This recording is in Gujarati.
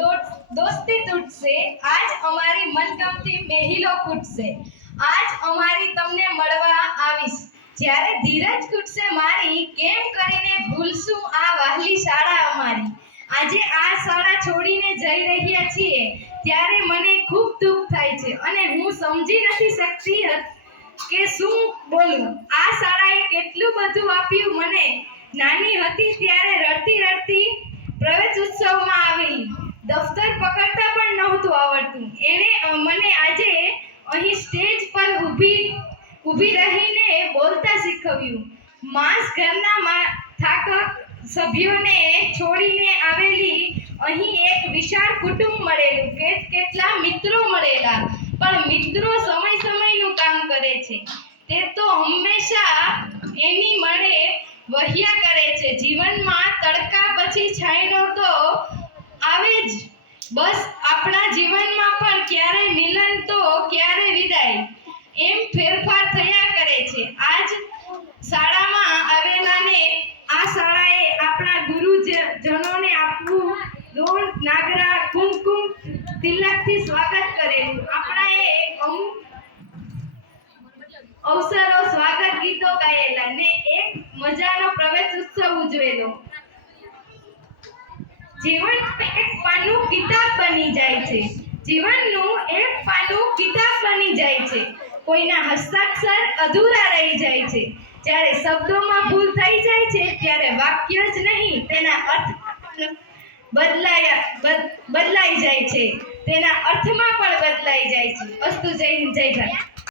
दोस्ती तूटશે આજ અમારી મનગમતી મેહિલો ખૂટશે આજ અમારી તમને મળવા આવીશ જ્યારે ધીરજ ખૂટશે મારી કેમ કરીને ભૂલશું આ વહાલી શાળા અમારી આજે આ શાળા છોડીને જઈ રહ્યા છીએ ત્યારે મને ખૂબ દુઃખ થાય છે અને હું સમજી નથી શકતી કે શું બોલું આ શાળાએ કેટલું બધું આપ્યું મને નાની હતી ત્યારે રડતી રડતી પ્રવેશ ઉત્સવમાં આવેલી દફતર પકડતા પણ નહોતું આવડતું એણે મને આજે અહીં સ્ટેજ પર ઊભી રહીને બોલતા શીખવ્યું માસ ઘરના થાકક સભ્યોને છોડીને આવેલી અહીં એક વિશાળ કુટુંબ મળેલું કેટલા મિત્રો મળેલા પણ મિત્રો સમયનું કામ કરે છે તે તો હંમેશા એની મળે વહ્યા કરે છે જીવનમાં તડકા પછી છાંયડો તો આવે જ બસ આપણા જીવનમાં પણ ક્યારે મિલન તો ક્યારે વિદાય એમ ફેરફાર થયા કરે છે આજ શાળામાં આવેલાને આ શાળાએ આપણા ગુરુજનોને આપવું દોડ નાગરા કુમકુમ તિલકથી સ્વાગત કરેલું આપણાએ અમુક અવસરો સ્વાગત ગીતો ગાયેલા ને એક મજાનો પ્રવેશ ઉત્સવ ઉજવેલો જીવન એક પાનું કિતાબ બની જાય છે જીવનનું એક પાનું કિતાબ બની જાય છે કોઈના હસ્તાક્ષર અધૂરા રહી જાય છે જ્યારે શબ્દોમાં ભૂલ થઈ જાય છે ત્યારે વાક્ય જ નહીં તેના અર્થ બદલાઈ જાય છે તેના અર્થમાં પણ બદલાઈ જાય છે અસ્તુ જય હિન્દ જય ભારત